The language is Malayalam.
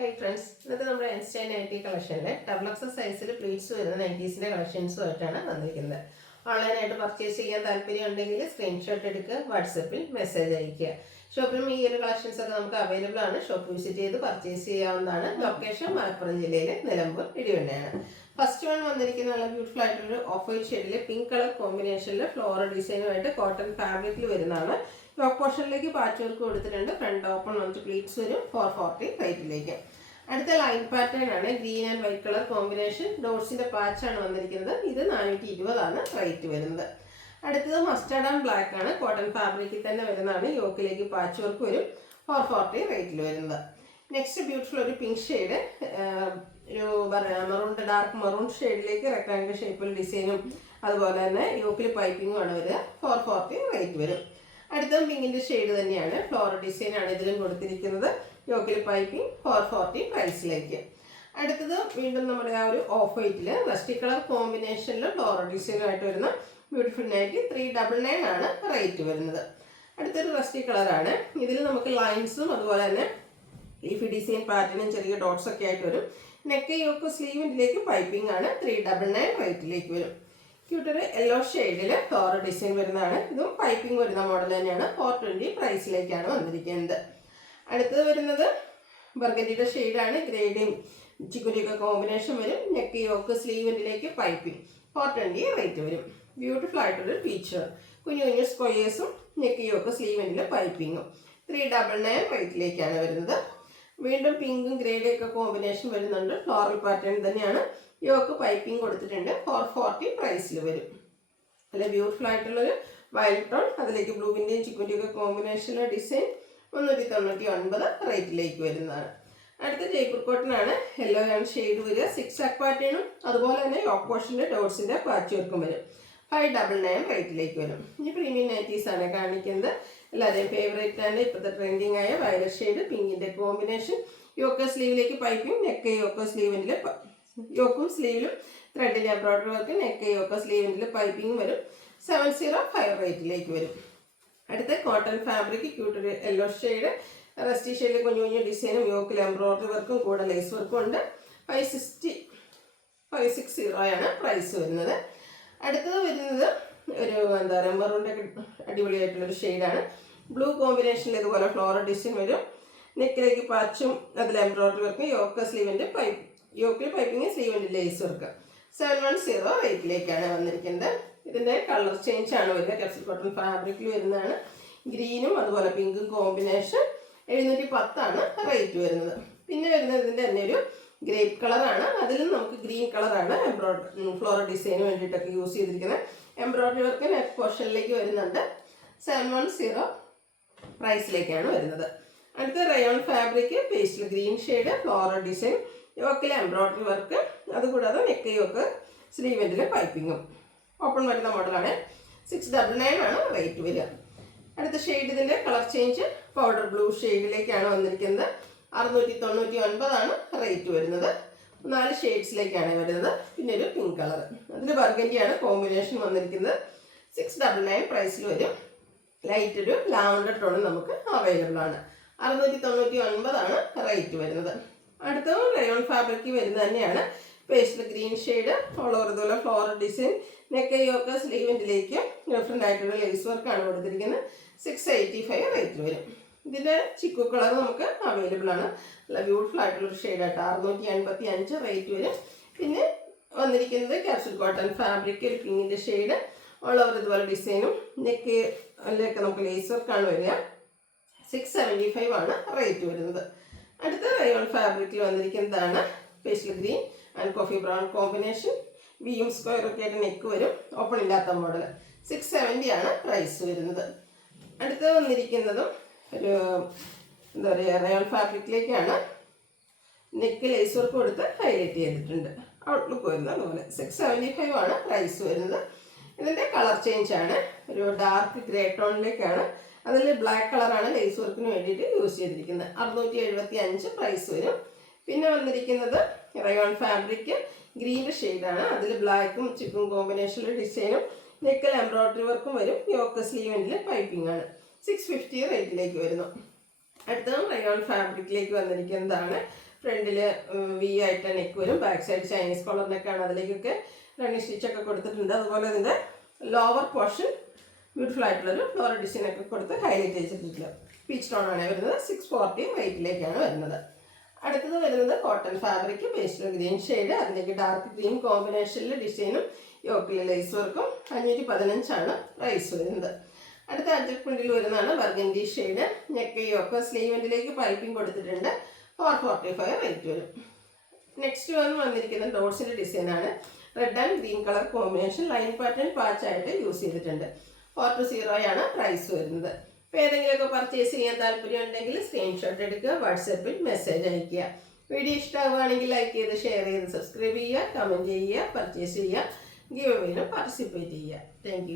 ഹായ് ഫ്രണ്ട്സ്, ഇന്നത്തെ നമ്മുടെ ഇൻസ്റ്റൈൻ നൈറ്റി കളക്ഷനിൽ ഡബിൾ എക്സൽ സൈസിൽ പ്ലീറ്റ്സ് വരുന്ന നൈറ്റീസിൻ്റെ കളക്ഷൻസുമായിട്ടാണ് വന്നിരിക്കുന്നത്. ഓൺലൈനായിട്ട് പർച്ചേസ് ചെയ്യാൻ താല്പര്യം ഉണ്ടെങ്കിൽ സ്ക്രീൻഷോട്ട് എടുക്കുക, വാട്സപ്പിൽ മെസ്സേജ് അയയ്ക്കുക. ഷോപ്പിലും ഈ ഒരു കളക്ഷൻസ് ഒക്കെ നമുക്ക് അവൈലബിൾ ആണ്. ഷോപ്പ് വിസിറ്റ് ചെയ്ത് പർച്ചേസ് ചെയ്യാവുന്നതാണ്. ലൊക്കേഷൻ മലപ്പുറം ജില്ലയിലെ നിലമ്പൂർ ഇടിവണ്ണയാണ്. ഫസ്റ്റ് വൺ വന്നിരിക്കുന്ന നല്ല ബ്യൂട്ടിഫുൾ ആയിട്ടുള്ളൊരു ഓഫ് വൈറ്റ് ഷെയ്ഡിൽ പിങ്ക് കളർ കോമ്പിനേഷനിൽ ഫ്ലോറൽ ഡിസൈനുമായിട്ട് കോട്ടൺ ഫാബ്രിക്കിൽ വരുന്നതാണ്. ടോപ്പ് പോർഷനിലേക്ക് പാച്ച് വർക്ക് കൊടുത്തിട്ടുണ്ട്. ഫ്രണ്ട് ഓപ്പൺ വന്നിട്ട് പ്ലീറ്റ്സ് വരും 440 റേറ്റിലേക്ക്. അടുത്ത ലൈൻ പാറ്റേൺ ആണ്. Green and white colour combination. ഡോട്ട്സിന്റെ പാച്ചാണ് വന്നിരിക്കുന്നത്. ഇത് 420 ആണ് റേറ്റ് വരുന്നത്. അടുത്തത് മസ്റ്റർഡ് ആൻഡ് ബ്ലാക്ക് ആണ്. കോട്ടൺ ഫാബ്രിക്കിൽ തന്നെ വരുന്നതാണ്. യോക്കിലേക്ക് പാച്ച് വർക്ക് വരും 440 റേറ്റിൽ വരുന്നത്. നെക്സ്റ്റ് ബ്യൂട്ടിഫുൾ ഒരു പിങ്ക് ഷെയ്ഡ്, ഒരു മെറൂൺ ഡാർക്ക് മെറൂൺ ഷെയ്ഡിലേക്ക് റെക്ടാങ്കിൾ ഷേപ്പിൽ ഡിസൈനും അതുപോലെ തന്നെ യോക്കിൽ പൈപ്പിങ്ങും ആണ് വരിക. 440 റേറ്റ് വരും. അടുത്തതും പിങ്കിന്റെ ഷെയ്ഡ് തന്നെയാണ്. ഫ്ലോറൽ ഡിസൈൻ ആണ് ഇതിലും കൊടുത്തിരിക്കുന്നത്. യോക്കിൽ പൈപ്പിംഗ് 440 പ്രൈസിലേക്ക്. അടുത്തത് വീണ്ടും നമ്മുടെ ആ ഒരു ഓഫ് വൈറ്റിൽ റസ്റ്റി കളർ കോമ്പിനേഷനിൽ ഫ്ലോറൽ ഡിസൈനുമായിട്ട് വരുന്ന ബ്യൂട്ടിഫുൾ നൈറ്റി 399 ആണ് റേറ്റ് വരുന്നത്. അടുത്തൊരു റസ്റ്റി കളറാണ്. ഇതിൽ നമുക്ക് ലൈൻസും അതുപോലെ തന്നെ ലീഫി ഡിസൈൻ പാറ്റേണും ചെറിയ ഡോട്ട്സ് ഒക്കെ ആയിട്ട് വരും. നെക്ക് യോക്ക് സ്ലീവിലേക്ക് പൈപ്പിംഗ് ആണ്. 399 റേറ്റിലേക്ക് വരും. ക്യൂട്ടൊരു യെല്ലോ ഷെയ്ഡിൽ ഫ്ലോറൽ ഡിസൈൻ വരുന്നതാണ്. ഇതും പൈപ്പിംഗ് വരുന്ന മോഡൽ തന്നെയാണ്. 420 പ്രൈസിലേക്കാണ് വന്നിരിക്കുന്നത്. അടുത്തത് വരുന്നത് ബർഗൻഡിയുടെ ഷെയ്ഡാണ്. ഗ്രേഡിയും ചിക്കുരിയൊക്കെ കോമ്പിനേഷൻ വരും. നെക്ക് യോക്ക് സ്ലീവിലേക്ക് പൈപ്പിംഗ് 420 റേറ്റ് വരും. ബ്യൂട്ടിഫുൾ ആയിട്ടൊരു ഫീച്ചർ. കുഞ്ഞു കുഞ്ഞു സ്ക്വയേഴ്സും നെക്ക് യോക്ക് സ്ലീവിൻ്റെ പൈപ്പിങ്ങും 399 റേറ്റിലേക്കാണ് വരുന്നത്. വീണ്ടും പിങ്കും ഗ്രേഡും ഒക്കെ കോമ്പിനേഷൻ വരുന്നുണ്ട്. ഫ്ലോറൽ പാറ്റേൺ തന്നെയാണ്. യോക്ക് പൈപ്പിംഗ് കൊടുത്തിട്ടുണ്ട്. 440 പ്രൈസിൽ വരും. അല്ല ബ്യൂട്ടിഫുൾ ആയിട്ടുള്ളൊരു വയലറ്റ് ടോൺ, അതിലേക്ക് ബ്ലൂവിൻ്റെയും ചിക്കുൻ്റെയും ഒക്കെ കോമ്പിനേഷനിലെ ഡിസൈൻ 399 റേറ്റിലേക്ക് വരുന്നതാണ്. അടുത്ത ജയ്പൂർ കോട്ടൺ ആണ്. യെല്ലോ ആണ് ഷെയ്ഡ് വരിക. 6 പാറ്റേണും അതുപോലെ തന്നെ യോക്ക് പോർഷൻ്റെ ഡോട്ട്സിൻ്റെ പാച്ച് വർക്കും വരും. 599 റേറ്റിലേക്ക് വരും. ഇനി പ്രീമിയം നൈറ്റീസ് ആണ് കാണിക്കുന്നത്. എല്ലാവരെയും ഫേവറേറ്റ് ആണ്. ഇപ്പോഴത്തെ ട്രെൻഡിങ് ആയ വയലറ്റ് ഷെയ്ഡ് പിങ്കിൻ്റെ കോമ്പിനേഷൻ. യോക്ക് സ്ലീവിലേക്ക് പൈപ്പിംഗ്. നെക്ക് യോക്ക് സ്ലീവിൻ്റെ യോക്കും സ്ലീവിലും ത്രെഡിൽ എംബ്രോയിഡറി വർക്ക്. നെക്ക് യോക്ക് സ്ലീവിൻ്റെ പൈപ്പിംഗ് വരും. 705 റേറ്റിലേക്ക് വരും. അടുത്ത കോട്ടൺ ഫാബ്രിക് ക്യൂട്ടൊരു യെല്ലോ ഷെയ്ഡ്. റസ്റ്റി ഷെയ്ഡിൽ കുഞ്ഞു കുഞ്ഞു ഡിസൈനും യോക്കിൽ എംബ്രോയിഡറി വർക്കും കൂടെ ലേസ് വർക്കും ഉണ്ട്. 560 ആണ് പ്രൈസ് വരുന്നത്. അടുത്തത് വരുന്നത് ഒരു എന്താ പറയുക മെറൂണിൻ്റെ അടിപൊളിയായിട്ടുള്ളൊരു ഷെയ്ഡാണ്. ബ്ലൂ കോമ്പിനേഷനിൽ ഇതുപോലെ ഫ്ലോറൽ ഡിസൈൻ വരും. നെക്കിലേക്ക് പാച്ചും അതിൽ എംബ്രോയിഡറി വർക്കും. യോക്ക് സ്ലീവിൻ്റെ യോക്കിൽ പൈപ്പിങ് സ്ലീവിൻ്റെ ലേസ് വർക്ക് 710 റേറ്റിലേക്കാണ് വന്നിരിക്കുന്നത്. ഇതിൻ്റെ കളർ ചേഞ്ച് ആണ് വരുന്നത്. കെപ്സിൽ കോട്ടൺ ഫാബ്രിക്കിൽ വരുന്നതാണ്. ഗ്രീനും അതുപോലെ പിങ്കും കോമ്പിനേഷൻ 710 ആണ് റേറ്റ് വരുന്നത്. പിന്നെ വരുന്നത് ഇതിൻ്റെ തന്നെ ഒരു ഗ്രേപ്പ് കളറാണ്. അതിലും നമുക്ക് ഗ്രീൻ കളറാണ് എംബ്രോയിഡറി ഫ്ലോറൽ ഡിസൈന് വേണ്ടിയിട്ടൊക്കെ യൂസ് ചെയ്തിരിക്കുന്നത്. എംബ്രോയിഡറി വർക്ക് നെക്ക് പോർഷനിലേക്ക് വരുന്നുണ്ട്. 710 പ്രൈസിലേക്കാണ് വരുന്നത്. അടുത്ത rayon fabric pastel green shade floral design. യോക്കിലെ എംബ്രോയിഡറി വർക്ക്, അതുകൂടാതെ നെക്ക് യോക്ക് സ്ലീവിൻ്റെ പൈപ്പിങ്ങും ഓപ്പൺ വരുന്ന മോഡലാണ്. 699 ആണ് റേറ്റ് വരിക. അടുത്ത ഷെയ്ഡ് ഇതിൻ്റെ കളർ ചേഞ്ച് പൗഡർ ബ്ലൂ ഷെയ്ഡിലേക്കാണ് വന്നിരിക്കുന്നത്. 699 ആണ് റേറ്റ് വരുന്നത്. 4 ഷെയ്ഡ്സിലേക്കാണ് വരുന്നത്. പിന്നെ ഒരു പിങ്ക് കളർ, അതിൽ ബർഗൻഡിയാണ് കോമ്പിനേഷൻ വന്നിരിക്കുന്നത്. 699 പ്രൈസിൽ വരും. ലൈറ്റ് ഒരു ലാവൻഡർ ടോൺ നമുക്ക് അവൈലബിൾ ആണ്. 699 ആണ് റേറ്റ് വരുന്നത്. അടുത്തത് റയോൺ ഫാബ്രിക് വരുന്നത് തന്നെയാണ്. Pastel green shade all over ഇതുപോലെ ഫ്ലോറൽ ഡിസൈൻ. നെക്ക് യോക്ക് സ്ലീവിൻ്റിലേക്ക് ഡിഫറെൻ്റ് ആയിട്ടുള്ള ലേസ് വർക്കാണ് കൊടുത്തിരിക്കുന്നത്. 685 റേറ്റ് വരും. ഇതിൻ്റെ ചിക്കു കളർ നമുക്ക് അവൈലബിൾ ആണ്. നല്ല ബ്യൂട്ടിഫുൾ ആയിട്ടുള്ളൊരു ഷെയ്ഡായിട്ട് 685 റേറ്റ് വരും. പിന്നെ വന്നിരിക്കുന്നത് ക്യാപ്സൂൾ കോട്ടൺ ഫാബ്രിക് ഒരു പിങ്കിൻ്റെ ഷെയ്ഡ് ഓൾ ഓവർ ഇതുപോലെ ഡിസൈനും നെക്ക് അതിലേക്ക് നമുക്ക് ലേസ് വർക്കാണ് വരിക. 675 ആണ് റേറ്റ് വരുന്നത്. അടുത്ത റയോൺ ഫാബ്രിക്കിൽ വന്നിരിക്കുന്നതാണ് pastel green and coffee brown combination. വിയും സ്ക്വയർ ഒക്കെ ആയിട്ട് നെക്ക് വരും. ഓപ്പൺ ഇല്ലാത്ത മോഡൽ. 670 ആണ് പ്രൈസ് വരുന്നത്. അടുത്ത് വന്നിരിക്കുന്നതും ഒരു എന്താ പറയുക റയോൺ ഫാബ്രിക്കിലേക്കാണ്. നെക്ക് ലേസ് വർക്ക് കൊടുത്ത് ഹൈലൈറ്റ് ചെയ്തിട്ടുണ്ട്. ഔട്ട്ലുക്ക് വരുന്നത് അതുപോലെ. 675 ആണ് പ്രൈസ് വരുന്നത്. ഇതിൻ്റെ കളർ ചേഞ്ച് ആണ്. ഒരു ഡാർക്ക് ഗ്രേ ടോണിലേക്കാണ്. അതിൽ ബ്ലാക്ക് കളറാണ് ലേസ് വർക്കിന് വേണ്ടിയിട്ട് യൂസ് ചെയ്തിരിക്കുന്നത്. 675 പ്രൈസ് വരും. പിന്നെ വന്നിരിക്കുന്നത് റയോൺ ഫാബ്രിക് ഗ്രീൻ്റെ ഷെയ്ഡാണ്. അതിൽ ബ്ലാക്കും ചിക്കും കോമ്പിനേഷനിൽ ഡിസൈനും നെക്കിൽ എംബ്രോയിഡറി വർക്കും വരും. യോക്ക് സ്ലീവിൻ്റെ പൈപ്പിംഗ് ആണ്. 650 റേറ്റിലേക്ക് വരുന്നു. അടുത്തതും റയോൺ ഫാബ്രിക്കിലേക്ക് വന്നിരിക്കുന്നതാണ്. ഫ്രണ്ടിൽ വി ആയിട്ട് നെക്ക് വരും, ബാക്ക് സൈഡ് ചൈനീസ് കോളർ നെക്കാണ്, അതിലേക്കൊക്കെ റണ്ണിങ് സ്റ്റിച്ചൊക്കെ കൊടുത്തിട്ടുണ്ട്. അതുപോലെ ഇതിൻ്റെ ലോവർ പോർഷൻ ബ്യൂട്ടിഫുൾ ആയിട്ടുള്ളൊരു ഫ്ലോറൽ ഡിസൈനൊക്കെ കൊടുത്ത് ഹൈലൈറ്റ് ചെയ്തിട്ടില്ല. പീച്ച് ടോണാണ് വരുന്നത്. 640 വെയിറ്റിലേക്കാണ് വരുന്നത്. അടുത്തത് വരുന്നത് cotton fabric, pastel green shade, അതിലേക്ക് ഡാർക്ക് ഗ്രീൻ കോമ്പിനേഷനിൽ ഡിസൈനും യോക്കിലെ ലേസ് വർക്കും. 515 പ്രൈസ് വരുന്നത്. അടുത്ത അഡ്ജസ്റ്റ് പ്രിന്റിൽ വരുന്നതാണ് ബർഗൻഡി ഷെയ്ഡ്, നെക്ക് യോക്ക്, സ്ലീവെന്റിലേക്ക് പൈപ്പിംഗ് കൊടുത്തിട്ടുണ്ട്. 445 റേറ്റ് വരും. നെക്സ്റ്റ് വന്നിരിക്കുന്ന ഡോട്ട്സിൻ്റെ ഡിസൈനാണ്. Red and green colour combination line pattern പാച്ചായിട്ട് യൂസ് ചെയ്തിട്ടുണ്ട്. 420 പ്രൈസ് വരുന്നത്. അപ്പോൾ ഏതെങ്കിലുമൊക്കെ പർച്ചേസ് ചെയ്യാൻ താല്പര്യം ഉണ്ടെങ്കിൽ സ്ക്രീൻഷോട്ട് എടുക്കുക, വാട്സപ്പിൽ മെസ്സേജ് അയയ്ക്കുക. വീഡിയോ ഇഷ്ടമാവുകയാണെങ്കിൽ ലൈക്ക് ചെയ്ത് ഷെയർ ചെയ്ത് സബ്സ്ക്രൈബ് ചെയ്യുക, കമൻറ്റ് ചെയ്യുക, പർച്ചേസ് ചെയ്യുക, ഗിവ് അവേയിലും പാർട്ടിസിപ്പേറ്റ് ചെയ്യുക. താങ്ക്